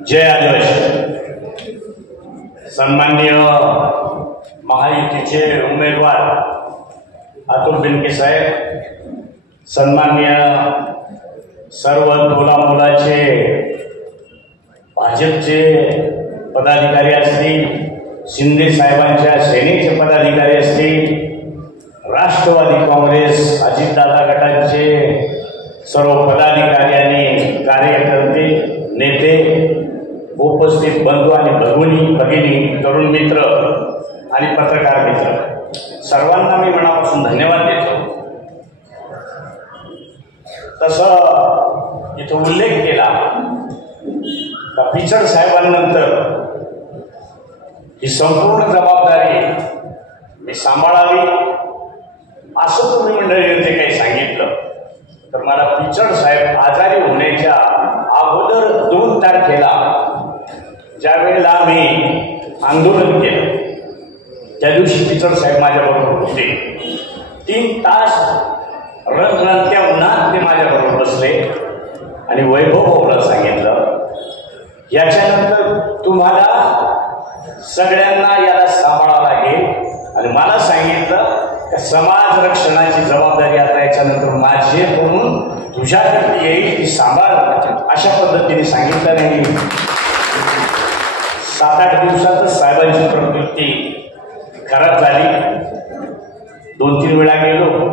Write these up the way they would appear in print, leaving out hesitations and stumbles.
जय आदिवासी। सन्माननीय महायुतीचे उमेदवार अतुल बेनके साहेब, सन्माननीय सर्व तोलामोलाचे भाजपचे पदाधिकारी असतील, शिंदे साहेबांच्या सेनेचे पदाधिकारी असतील, राष्ट्रवादी काँग्रेस अजितदादा गटाचे सर्व पदाधिकारी आणि कार्यकर्ते, नेते, उपस्थित बंधू आणि भगिनी, तरुण मित्र आणि पत्रकार मित्र, सर्वांना मी मनापासून धन्यवाद देतो। तसं इथं उल्लेख केला का पिचड साहेबांनंतर ही संपूर्ण जबाबदारी मी सांभाळावी असं तुम्ही मंडळीने जे काही सांगितलं, तर मला पिचड साहेब आजारी होण्याच्या अगोदर 2 तारखेला ज्या वेळेला आम्ही आंदोलन केलं, त्या दिवशी पिचड साहेब माझ्याबरोबर होते। 3 तास रंगरंगत्या उन्हात ते माझ्याबरोबर बसले आणि वैभव भाऊला सांगितलं, याच्यानंतर तुम्हाला सगळ्यांना याला सांभाळावं लागेल, आणि मला सांगितलं की समाज रक्षणाची जबाबदारी आता याच्यानंतर माझी म्हणून तुझ्याकडे येईल, ती सांभाळ, अशा पद्धतीने सांगितलं। नाही 7-8 दिवसातच साहेबांची प्रकृती खराब झाली। 2-3 वेळा गेलो,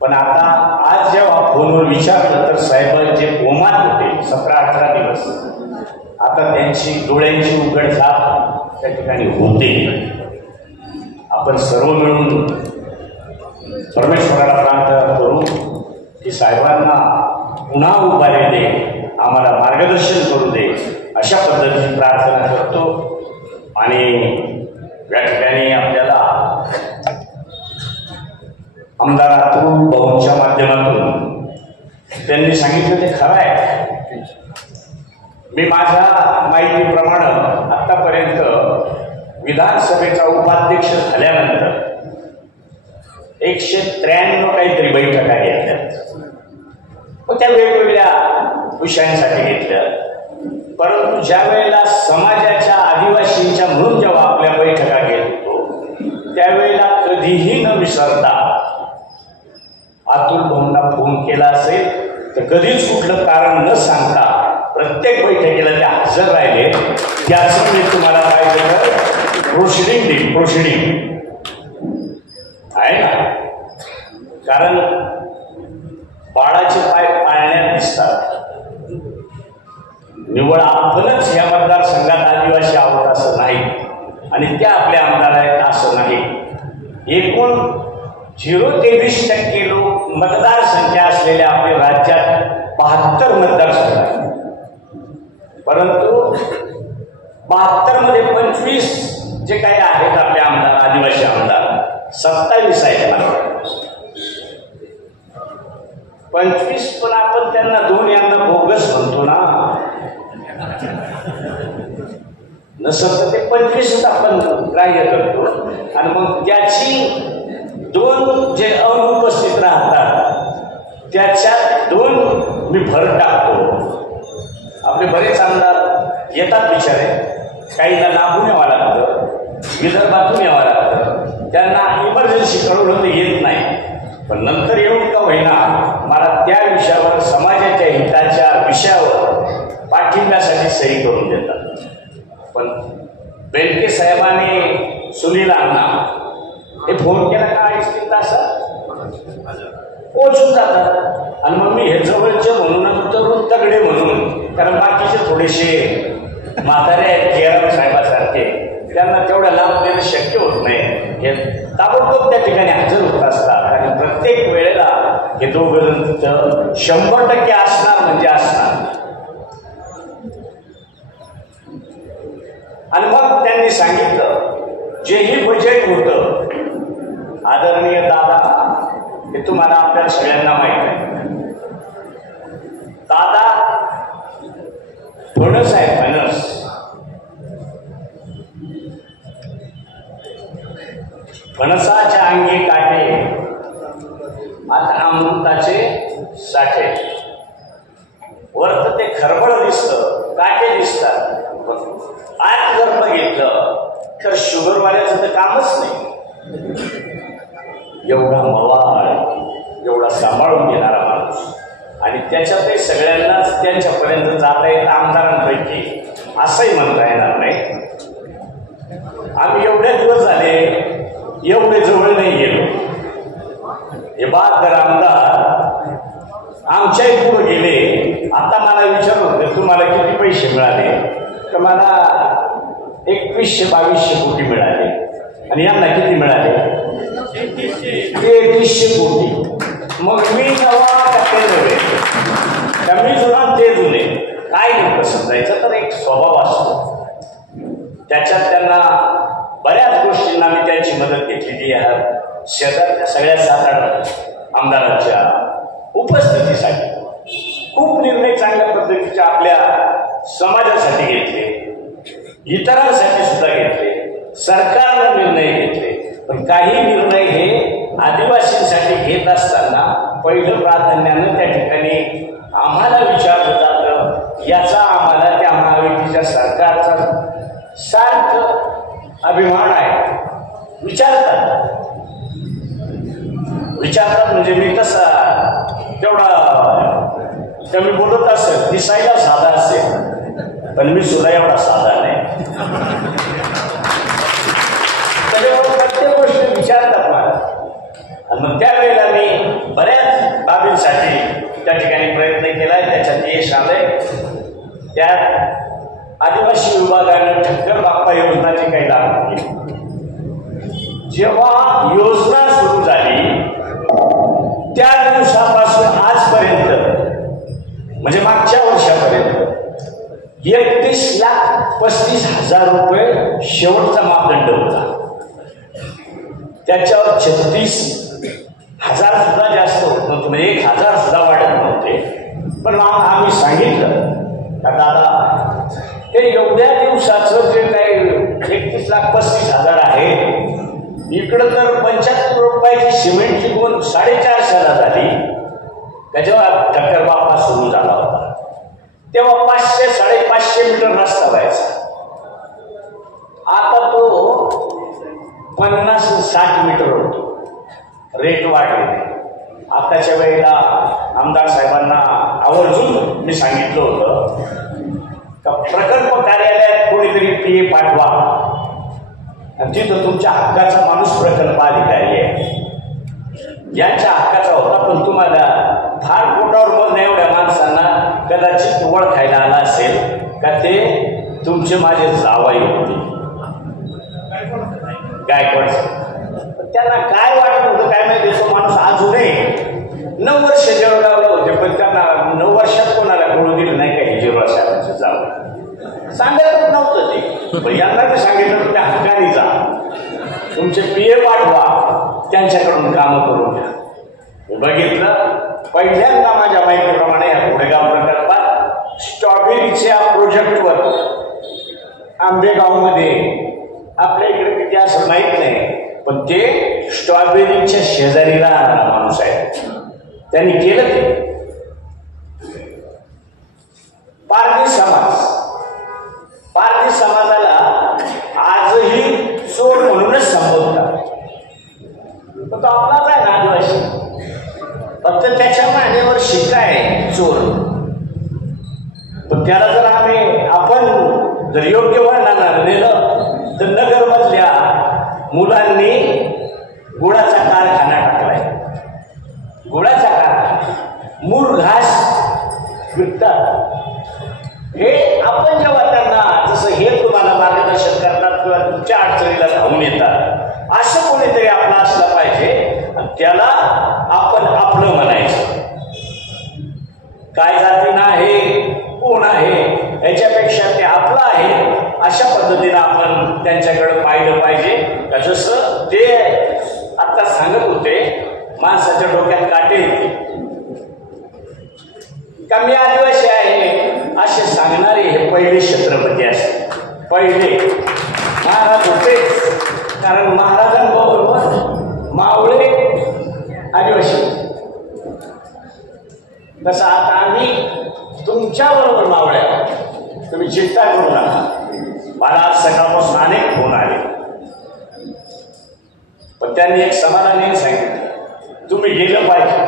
पण आता आज जेव्हा फोनवर विचारलं तर साहेब जे कोमात होते 17-18 दिवस, आता त्यांची डोळ्यांची उघडझाप त्या ठिकाणी होते। आपण सर्व मिळून परमेश्वराला प्रार्थना करू की साहेबांना पुन्हा उभारी दे, आम्हाला मार्गदर्शन करू दे, अशा पद्धतीची प्रार्थना करतो। आणि या ठिकाणी आपल्याला आमदार अतुल भाऊंच्या माध्यमातून त्यांनी सांगितलं ते खरं आहे। मी माझ्या माहितीप्रमाणे आतापर्यंत विधानसभेचा उपाध्यक्ष झाल्यानंतर 193 काहीतरी बैठका घेतल्या, मग त्या वेगवेगळ्या विषयांसाठी घेतल्या। परंतु ज्या वेळेला समाजाच्या आदिवासींच्या म्हणून जेव्हा आपल्या बैठका घेत होतो, त्यावेळेला कधीही न विसरता अतुल भाऊंना फोन केला असेल तर कधीच कुठलं कारण न सांगता प्रत्येक बैठकीला ते हजर राहिले। त्याचं मी तुम्हाला काय केलं, प्रोसिडिंग आहे ना, कारण बाळाचे पाय पाळण्यात दिसतात। निवड आपणच या मतदारसंघात आदिवासी आहोत असं नाही, आणि त्या आपल्या आमदार आहेत असं नाही। एकूण 0.23% लोक मतदारसंख्या असलेल्या आपल्या राज्यात 72 मतदारसंघ आहेत, परंतु 72 मध्ये 25 जे काही आहेत आपले आमदार, आदिवासी आमदार 27 आहेत मला 25, पण आपण त्यांना 2 यांना बोगस म्हणतो ना, नसत तर ते 25च आपण ग्राह्य करतो, आणि मग त्याची 2 जे अनुपस्थित राहतात त्याच्यात 2 मी भर टाकतो। आपले बरेच आमदार येतात बिचारे, काहींना लांबून यावं लागतं, विदर्भातून यावं लागतं, त्यांना इमर्जन्सी कळवलं तर येत नाही, पण नंतर येऊन का होईना मला त्या विषयावर, समाजाच्या हिताच्या विषयावर पाठिंब्यासाठी सही करून देतात। पण बेनके साहेबांनी सुनील अण्णा हे फोन केला का 2-3 तासात पोहोचून जातात, आणि मग मी हे जवळचे म्हणून तरुण तगडे म्हणून, कारण बाकीचे थोडेसे म्हातारे आहेत केरळ साहेबासारखे, त्यांना तेवढ्या लाभ देणं शक्य होत नाही, हे ताबडतोब त्या ठिकाणी हजर होत असतात। आणि प्रत्येक वेळेला हे दोघं 100% असणार म्हणजे असणार। आणि मग त्यांनी सांगितलं जेही बजेट होतं, आदरणीय दादा, हे तुम्हाला आपल्या सगळ्यांना माहित आहे, दादा फणस आहे, फणसाच्या अंगी काटे, आता अमृताचे साठे, वरत ते खरबड दिसतं शुगरवाल्याचं तर कामच नाही. एवढा मवाळ, एवढा सांभाळून घेणारा माणूस, आणि त्याच्यातही सगळ्यांनाच त्यांच्यापर्यंत जाता येत आमदारांपैकी असंही म्हणता येणार नाही. आम्ही एवढे दिवस झाले एवढे जवळ नाही गेलो. हे बहादर आमदार आमच्याही पुढे गेले. आता मला विचारलं होतं तुम्हाला किती पैसे मिळाले, तर मला 2100-2200 कोटी मिळाले, आणि यांना किती मिळाले? 3300 कोटी. मग मी नवा का ते नव्हे, का मी जुना ते जुने, काय नेमकं समजायचं? तर एक स्वभाव असतो, त्याच्यात त्यांना बऱ्याच गोष्टींना मी त्यांची मदत घेतलेली आहे. शेजारच्या सगळ्या 7-8 आमदारांच्या उपस्थितीसाठी खूप निर्णय चांगल्या पद्धतीच्या आपल्या समाजासाठी घेतले, इतरांसाठी सुद्धा घेतले, सरकारला निर्णय घेतले. पण काही निर्णय हे आदिवासींसाठी घेत असताना पहिलं प्राधान्यानं त्या ठिकाणी आम्हाला विचारलं जातं. याचा आम्हाला त्या महायुतीच्या सरकारचा सार्थ अभिमान आहे. विचारतात म्हणजे मी तसा तेवढा कमी बोलत असेल, दिसायला साधा असेल, पण मी सुद्धा एवढा साधा नाही. त्याच्यामुळे प्रत्येक गोष्टी विचारतात मला, आणि मग त्यावेळेला मी बऱ्याच बाबींसाठी त्या ठिकाणी प्रयत्न केलाय, त्याच्यात यश आलंय. त्यात आदिवासी विभागाने ठक्कर बाप्पा योजना जी काही लागू केली, जेव्हा योजना सुरू झाली त्या दिवसापासून आजपर्यंत, म्हणजे मागच्या वर्षापर्यंत 31,35,000 रुपये शेवटचा मापदंड होता. त्याच्यावर 36,000 सुद्धा जास्त होत नव्हतं, म्हणजे 1,000 सुद्धा वाढत नव्हते. पण आम्ही सांगितलं का दादा, ते एवढ्या दिवसाचं जे काही 31,35,000 आहे, इकडं तर 75 रुपयाची सिमेंटची गुण 450ला झाली. त्याच्यावर ठक्कर बाप्पा सुरू झाला होता. तेव्हा 500-550 मीटर रस्ता व्हायचा. आता तो 50-60 मीटर होतो. रेट वाढले. आताच्या वेळेला आमदार साहेबांना आवर्जून मी सांगितलं होतं का प्रकल्प कार्यालयात कोणीतरी PA पाठवा, आणि तिथं तुमच्या हक्काचा माणूस प्रकल्प अधिकारी आहे, यांच्या हक्काचा होता, पण तुम्हाला फार पोटावर बोलणं एवढ्या माणसांना कदाचित ओळखायला आला असेल का ते तुमचे माझे जावाई होते गायकवाड. त्यांना काय वाटत होतं काय माहिती, तो माणूस अजूनही 9 वर्ष जळगावला होते, पण त्यांना 9 वर्षात कोणाला कळू दिलं नाही का हे जिरवा साहेबांचं जावं. सांगायचं नव्हतं ते, पण यांना ते सांगितलं तुम्ही हक्काने जा, तुमचे PA पाठवा, त्यांच्याकडून कामं करून घ्या. बघितलं पहिल्यांदा माझ्या माहितीप्रमाणे या घोडेगाव प्रकल्पात स्ट्रॉबेरीच्या प्रोजेक्टवर आंबेगावमध्ये, आपल्या इकडे किती असं माहीत नाही, पण ते स्ट्रॉबेरीच्या शेजारी राहणारा माणूस आहे, त्यांनी केलं ते. पारधी समाजाला आजही चोर म्हणूनच संबोधतात. तो आपलाच आहे ना आदिवासी, फक्त त्याच्या मानेवर शिक्का आहे चोर. पण त्याला जर आपण जर योग्य वळणाला नेलं तर नगरमधल्या मुलांनी गुळाचा कारखाना टाकलाय. गुळाचा कारखाना, मूळ घास विकतात. हे आपण जेव्हा त्यांना जसं हे तुम्हाला मार्गदर्शन करतात किंवा तुमच्या अडचणीला धावून येतात, असं कोणीतरी आपला असलं पाहिजे, त्याला आपण आपलं म्हणायचं. काय जातीनं आहे, कोण आहे, याच्यापेक्षा ते आपलं आहे अशा पद्धतीनं आपण त्यांच्याकडे पाहिलं पाहिजे. का जसं ते आता सांगत होते, माणसाच्या डोक्यात काटे येते का मी आदिवासी आहे असे सांगणारे हे पहिले छत्रपती असते. पहिले महाराज होते, कारण महाराजांबरोबर मावळे आदिवासी. तसं आता आम्ही तुमच्याबरोबर मावळे आहोत, तुम्ही चिंता करू नका. मला आज सकाळपासून अनेक फोन आले त्यांनी एक समाधानाने सांगितलं, तुम्ही गेलं पाहिजे,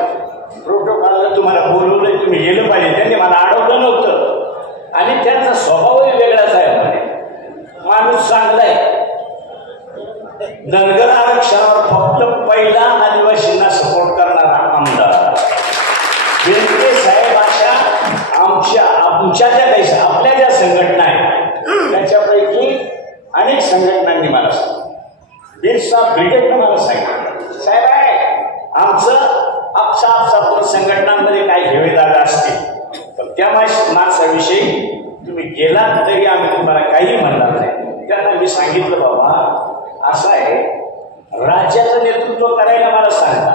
प्रोटोकॉलला तुम्हाला बोलवलंय, तुम्ही गेलं पाहिजे. त्यांनी मला अडवलं नव्हतं आणि त्यांचा स्वभावही वेगळाच आहे. म्हणे माणूस चांगला आहे. धनगर आरक्षणावर फक्त पहिला आदिवासींना सपोर्ट करणारा आमदार बेनके साहेब अशा आमच्या ज्या काही आपल्या ज्या संघटना आहेत त्याच्यापैकी अनेक संघटनांनी मला सांगितलं, बिरसा ब्रिगेडनं मला सांगितलं, साहेब आहे आमचं आपसा संघटनांमध्ये काही घेवेदार असतील पण त्या माणसाविषयी तुम्ही गेलात तरी आम्ही तुम्हाला काही म्हणणार नाही. त्यांना मी सांगितलं, बाबा असं आहे, राज्याचं नेतृत्व करायला मला सांगा.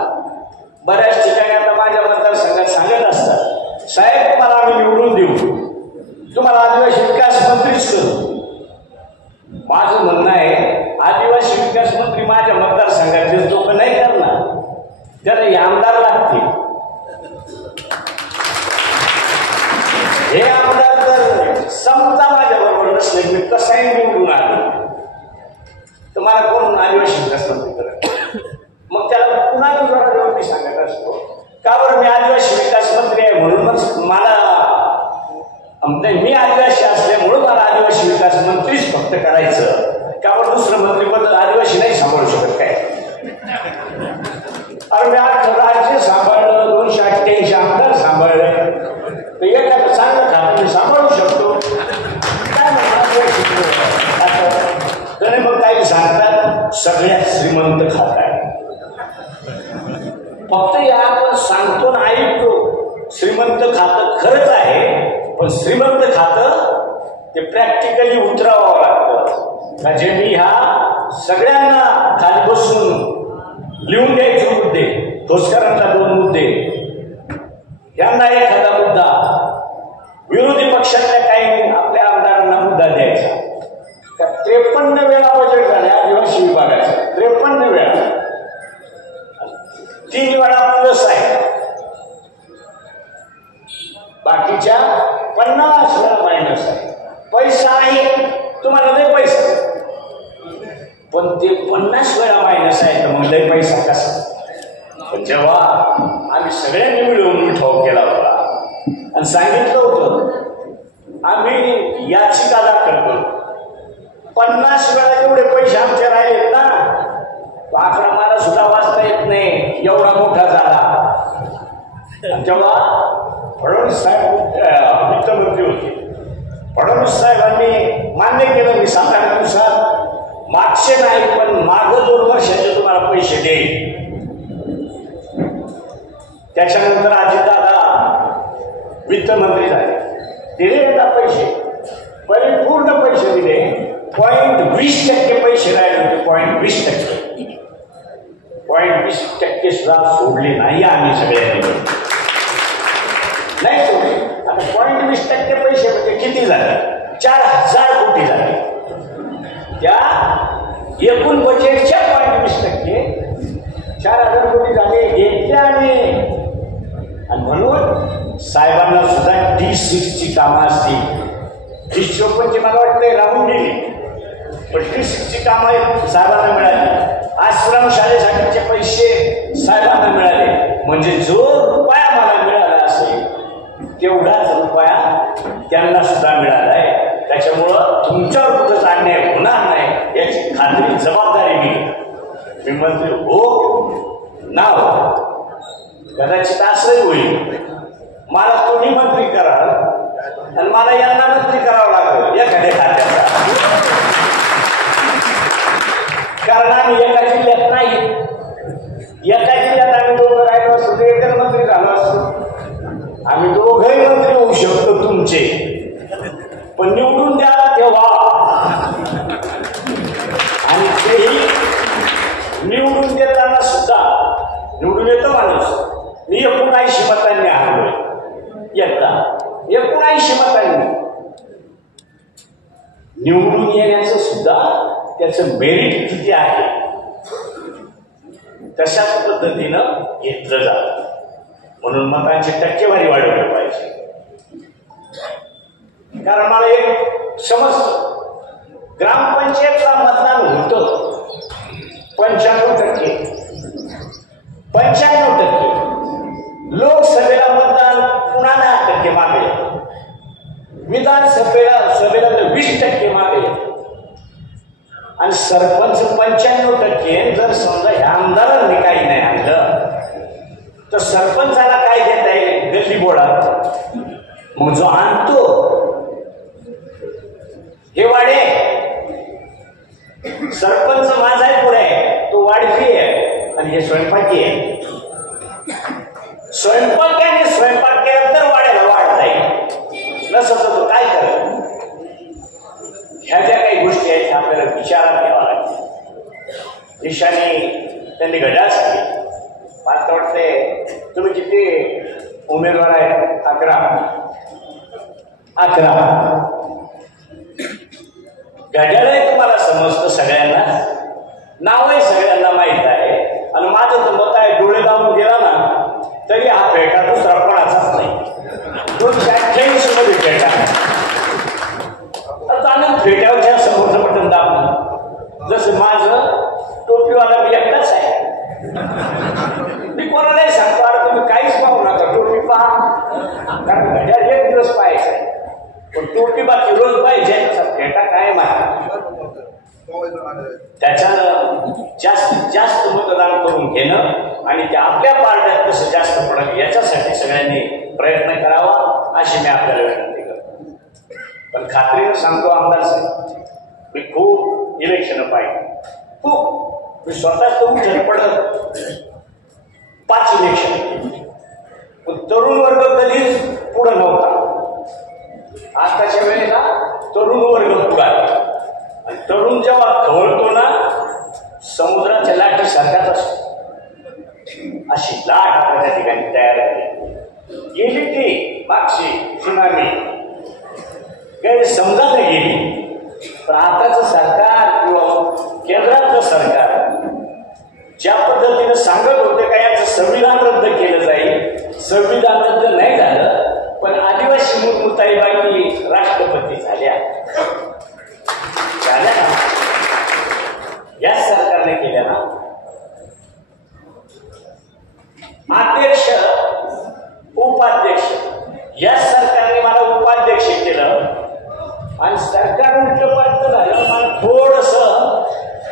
बऱ्याच ठिकाणी आता माझ्या मतदारसंघात सांगत असतात, साहेब तुम्हाला आम्ही निवडून देऊ, तुम्हाला आदिवासी विकास मंत्रीच करू. माझं म्हणणं आहे, आदिवासी विकास मंत्री माझ्या मतदारसंघाचे लोक नाही करणार, त्याला आमदार लागतील. हे आमदार जर समजा माझ्या बरोबर नसले मी कसाही निवडून आलो तर मला कोण आदिवासी विकास मंत्री करत, मग त्याला पुन्हा मी सांगत असतो, का बरं मी आदिवासी विकास मंत्री आहे म्हणून मला मी आदिवासी असल्यामुळं मला आदिवासी विकास मंत्रीच फक्त करायचं, का बरं दुसरं मंत्रीपद आदिवासी नाही सांभाळू शकत काय? अरे मी 8 राज्य सांभाळलं, 288 आमदार सांभाळले, तर एखादं चांगलं खातं मी सांभाळू शकतो काय? तरी मग काही सांगतात सगळ्यात श्रीमंत खात आहे. फक्त या आपण सांगतो ना ऐकतो, श्रीमंत खातं खरंच आहे, पण श्रीमंत खातं ते प्रॅक्टिकली उतरावं लागतं. म्हणजे मी ह्या सगळ्यांना खाली बसून लिहून द्यायचे मुद्दे, ठोसकरांना 2 मुद्दे, यांना एखादा मुद्दा, विरोधी पक्षातल्या काही आपल्या आमदारांना मुद्दा द्यायचा. 53 वेळा बजेट झाले आदिवासी विभागाचे, 53 वेळा, 3 वेळा प्लस आहे, बाकीच्या 50 वेळा मायनस आहे. पैसा आहे तुम्हाला, लय पैसा, पण ते 50 वेळा मायनस आहे तर मग लय पैसा कसा? पण जेव्हा आम्ही सगळ्यांनी मिळून ठोक केला होता आणि सांगितलं होतं आम्ही याचिका दाखल करू, 50 वेळा जेवढे पैसे आमचे राहिलेत ना, तो आकडा मला सुद्धा वाचता येत नाही, एवढा मोठा झाला. तेव्हा फडणवीस साहेब वित्तमंत्री होते, फडणवीस साहेबांनी मान्य केलं, मी 7 दिवसात मागचे नाही पण मागं 2 वर्षाचे तुम्हाला पैसे देईल. त्याच्यानंतर अजितदादा वित्तमंत्री झाले, दिले एकदा पैसे, परिपूर्ण पैसे दिले. 0.20% पैसे राहिले होते, 0.20%, 0.20% सुद्धा सोडले नाही आम्ही सगळ्यांनी, नाही सोडले. आता 0.20% पैसे म्हणजे किती झाले? 4000 कोटी झाले. त्या एकूण बजेटच्या 0.20% 4000 कोटी झाले घेतले आणि म्हणून साहेबांना सुद्धा D6ची कामं असतील. D54 मला वाटतं राहून गेली, पण D6ची कामं साहेबांना मिळाली. आश्रमशाळेसाठीचे पैसे साहेबांना मिळाले. म्हणजे जो रुपया मला मिळाला असेल तेवढाच रुपया त्यांना सुद्धा मिळाला आहे. त्याच्यामुळं तुमच्यावर कुठंच अन्याय होणार नाही याची खात्री जबाबदारी मी मंत्री हो ना हो, कदाचित असंही होईल, मला तुम्ही मंत्री कराल आणि मला यांना मंत्री करावं लागेल एखाद्या खात्याचा, कारण आम्ही एका जिल्ह्यात नाही, एका जिल्ह्यात आम्ही दोघं राहिलो असतो तर एकच मंत्री झालो असतो. आम्ही दोघंही मंत्री होऊ शकतो तुमचे, पण निवडून द्या तेव्हा, आणि तेही निवडून देताना सुद्धा निवडून येतो माणूस, मी 79 मतांनी हरलोय, एकदा 79 मतांनी निवडून येण्याचं सुद्धा त्याचं मेरिट किती आहे तशाच पद्धतीनं घेतलं जातं. म्हणून मतांची टक्केवारी वाढवली पाहिजे. कारण मला एक समजतं, ग्रामपंचायतला मतदान होतं 95%, 95%, लोकसभेला मतदान पुन्हा 10% मागे, विधानसभेला तर 20% मागे, आणि सरपंच 95%. जर समजा ह्या आमदारांनी काही नाही आणलं तर सरपंचाला काय देता येईल गल्ली बोळात? मग जो आणतो हे वाडे, सरपंच माझा आहे पुढे, तो वाडकी आहे आणि हे स्वयंपाकी आहे. स्वयंपाक्याने स्वयंपाक केला तर वाड्याला वाढता येईल, नसं तर तो काय करेल? ह्या ज्या काही गोष्टी आहेत आपल्याला विचारात घ्यावा लागतात. ईशानी त्यांनी घड्याळ सांगितलं. मला वाटते तुम्ही किती उमेदवार आहेत? 11. घड्याळ तुम्हाला समजतं, सगळ्यांना नाव आहे, सगळ्यांना माहित आहे. आणि माझं तर मत आहे, डोळे लावून गेला ना तरी हा फेटा दुसरा कोणाचाच नाही. 288 मध्ये फेटा चालून फेट्यावरच्या समोरचं बटन दाबलं. जसं माझं टोपीवाला मी एकटाच आहे. मी कोणालाही सांगतो, अरे तुम्ही काहीच पाहू नका, टोपी पहा, कारण घड्याळ एक दिवस पाहायचं, पण टोपी बाकी रोज पाहिजे. फेटा काय माहिती, त्याच्यानं जास्तीत जास्त मतदान करून घेणं आणि ते आपल्या पार्ट्यात कसं जास्त पडेल याच्यासाठी सगळ्यांनी प्रयत्न करावा अशी मी आपल्याला विनंती करतो. पण खात्रीनं सांगतो आमदार साहेब, मी खूप इलेक्शन पाहिजे, खूप. मी स्वतःच तर उठून पडत 5 इलेक्शन, पण तरुण वर्ग कधीच पुढं नव्हता. आताच्या वेळेला तरुण वर्ग पुढे, आणि तरुण जेव्हा खवळतो ना समुद्राच्या लाटी सारखाच असतो. अशी लाट आपल्या त्या ठिकाणी तयार गेली. ती मागची सुनामी काही समजा गेली, पण आताचं सरकार किंवा केंद्राचं सरकार ज्या पद्धतीनं सांगत होते का याचं संविधान रद्द केलं जाईल, संविधान रद्द नाही झालं, पण आदिवासी मुताईबाई राष्ट्रपती झाल्या ना, याच सरकारने केल्या ना. अध्यक्ष उपाध्यक्ष याच सरकारने मला उपाध्यक्ष केलं, आणि सरकार उलट पालट झालं. मला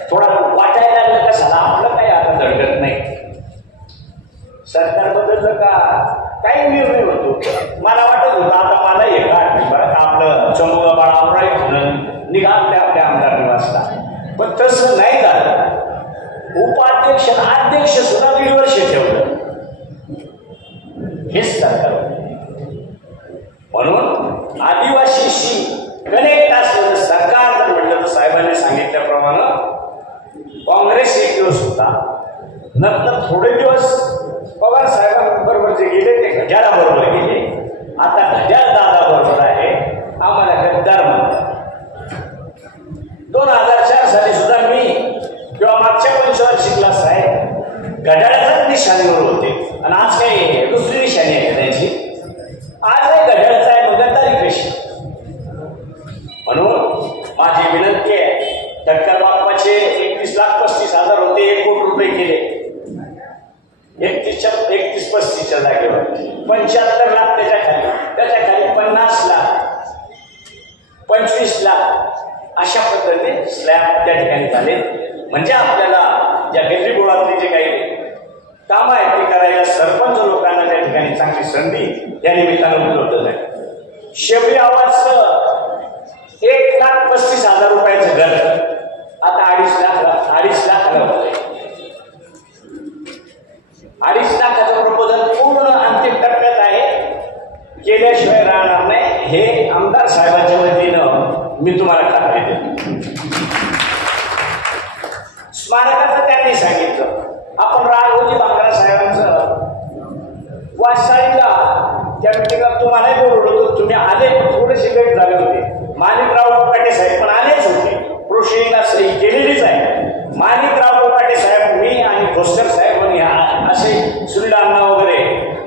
थोडा वाटायला लागलं कशाला आपलं काही आता धडकत नाही. सरकार बदललं का काही निर्णय होतो. मला वाटत होतं आता मला हे काढ बरं का आपलं चमोगा बाळा निघा आपल्या आमदार निवासला, पण तसं नाही झालं. उपाध्यक्ष अध्यक्ष सुद्धा 1.5 वर्ष ठेवलं. हेच सरकार. म्हणून आदिवासीशी कनेक्ट असलेलं सरकार जर म्हटलं तर साहेबांनी सांगितल्याप्रमाणे काँग्रेस एक दिवस होता, नंतर थोडे दिवस पवार साहेबांबरोबर जे गेले ते घड्याळाबरोबर गेले, आता घड्याळ दादा बरोबर आहे. आम्हाला गद्दार म्हणतात. 2004 साली सुद्धा मी किंवा मागच्या 25 साहेब घड्याळाच्याच निशाणीवर होते, आणि आज काही दुसरी निशाणी आहे त्याची. आजही घड्याळाचा आहे, मग गद्दारी कशी? म्हणून माझी विनंती आहे, टक्कर बाप्पाचे 31,35,000 होते, 1 कोटी रुपये केले. 31-35च्या जागेवर 75 लाख त्याच्या खाली 50 लाख 25 लाख अशा पद्धतीने स्लॅब त्या ठिकाणी झाले. म्हणजे आपल्याला या गल्ली बोळातली जे काही कामं आहेत ती करायला सरपंच लोकांना त्या ठिकाणी चांगली संधी या निमित्तानं उपलब्ध झाली. शेवटी आवाजचं 1,35,000 रुपयाचं घर आता 2.5 लाखाला होत आहे. 2.5 लाखाचं प्रपोजल पूर्ण अंतिम टप्प्यात आहे, केल्याशिवाय राहणार नाही. हे आमदार साहेबांच्या वतीनं मी तुम्हाला खात्री देतो. स्मारकाचं त्यांनी सांगितलं, आपण राघोजी बांगरा साहेबांचं वाटचालीला त्या मिटिंगात तुम्हालाही बोलवलं होतं. तुम्ही आले, थोडेसे लेट झाले होते. माणिकराव कोकाटे साहेब पण आलेच होते, प्रोशिंगला सही केलेलीच आहे. माणिकराव कोकाटे साहेब, मी आणि भोसकर साहेब असे सुनील अण्णा वगैरे,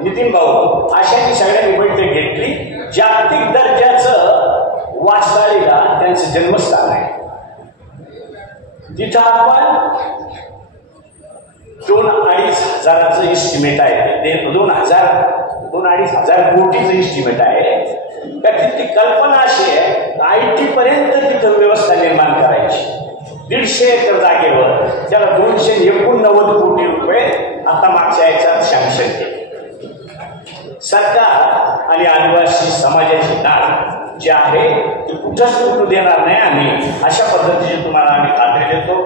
नितीन भाऊ अशांनी सगळ्यांनी बैठक घेतली. जागतिक दर्जाचं वाटचालीला त्यांचं जन्मस्थान आहे. तिथं आपण 2-2.5 हजाराचं इस्टिमेट आहे. ते 2-2.5 हजार कोटीचं इस्टिमेट आहे. त्याची ती कल्पना अशी आहे IT पर्यंत तिथं व्यवस्था निर्माण करायची. 150 एकर जागेवर त्याला 289 कोटी रुपये आता मागच्या याच्यात सँक्शन केले. सरकार आणि आदिवासी समाजाची नाळ जी आहे ती कुठंच तुटू देणार नाही आम्ही, अशा पद्धतीची तुम्हाला आम्ही खात्री देतो.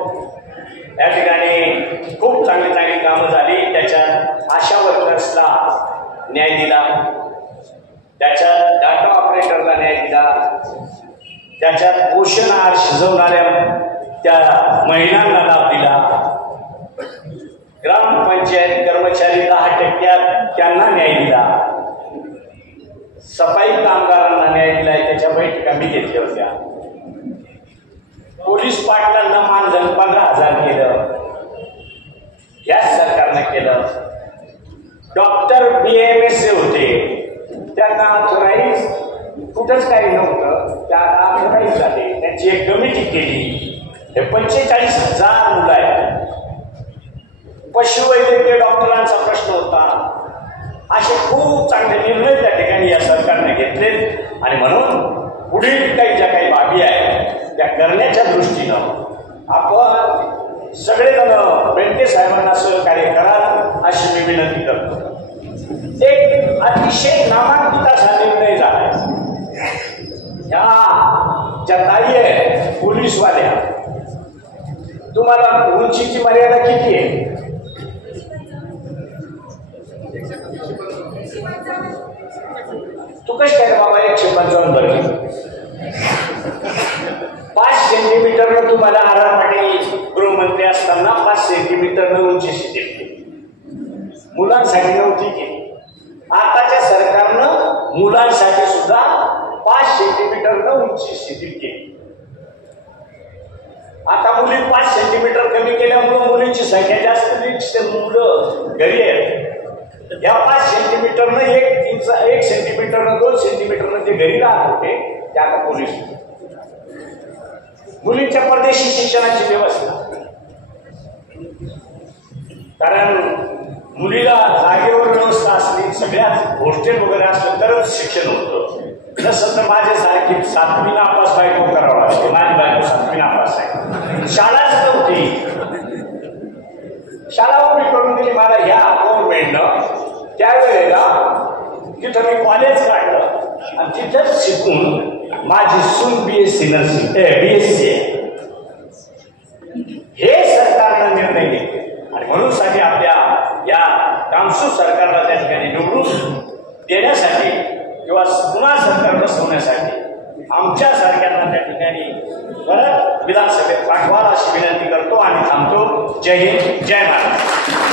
या ठिकाणी खूप चांगली चांगली कामं झाली. त्याच्यात आशा वर्कर्सला न्याय दिला, त्याच्यात डाटा ऑपरेटरला न्याय दिला, त्याच्यात पोषण आहार शिजवणाऱ्या त्या महिलांना लाभ दिला, ग्रामपंचायत कर्मचारी 10% त्यांना न्याय दिला, सफाई कामगारांना न्याय दिलाय. त्याच्या बैठका मी घेतल्या होत्या. पोलीस पाटलांना मानधन 15,000 केलं, याच सरकारने केलं. डॉक्टर BAMS होते, त्यांना ऑथराईज कुठंच काही नव्हतं, त्यांना ऑथराईज झाले. त्यांची एक कमिटी केली. हे 45,000 मुलं आहेत. पशुवैद्यकीय डॉक्टरांचा प्रश्न होता. असे खूप चांगले निर्णय त्या ठिकाणी या सरकारने घेतले आणि म्हणून पुढील ज्या काही बाबी आहेत त्या करण्याच्या दृष्टीनं आपण सगळेजण बेंटे साहेबांना सहकार्य कराल अशी मी विनंती करतो. एक अतिशय नामांकित असा निर्णय झाला. ह्या ज्या ताई आहे पोलीसवाल्या, तुम्हाला उंचीची मर्यादा किती आहे? तू कशी काय बाबा 155 भरली? 5 सेंटीमीटरनं तुम्हाला आर पाटील गृहमंत्री असताना 5 सेंटीमीटरनं उंची शिथिल केली. मुलांसाठी नव्हती केली. आताच्या सरकारनं मुलांसाठी सुद्धा 5 सेंटीमीटरनं उंची शिथिल केली. आता मुली 5 सेंटीमीटर कमी केल्यामुळे मुलींची संख्या जास्त, मुलं घरी आहेत. या 5 सेंटीमीटरनं 1 सेंटीमीटरनं 2 सेंटीमीटरनं जे घरी राहत होते ते आता पोलीस. मुलींच्या परदेशी शिक्षणाची व्यवस्था, कारण मुलीला जागेवर व्यवस्था असली, सगळ्यात हॉस्टेल वगैरे असलं तरच शिक्षण होतं. नसं तर माझ्यासारखी 7वी नापास बायको करावं लागते. माझी बायको 7वी नापास आहे. शाळाच नव्हती. शाळा उभी करून दिली मला ह्या गव्हर्नमेंटनं. त्यावेळेला तिथं मी कॉलेज काढलं आणि तिथंच शिकून माझी सून BSc नर्सिंग BSc आहे. हे सरकारनं निर्णय घेतले आणि म्हणून साठी आपल्या या कामसू सरकारला त्या ठिकाणी निवडून देण्यासाठी किंवा पुन्हा सरकार बसवण्यासाठी आमच्या सरकारला त्या ठिकाणी परत विधानसभेत पाठवाल अशी विनंती करतो आणि थांबतो. जय हिंद, जय महाराष्ट्र.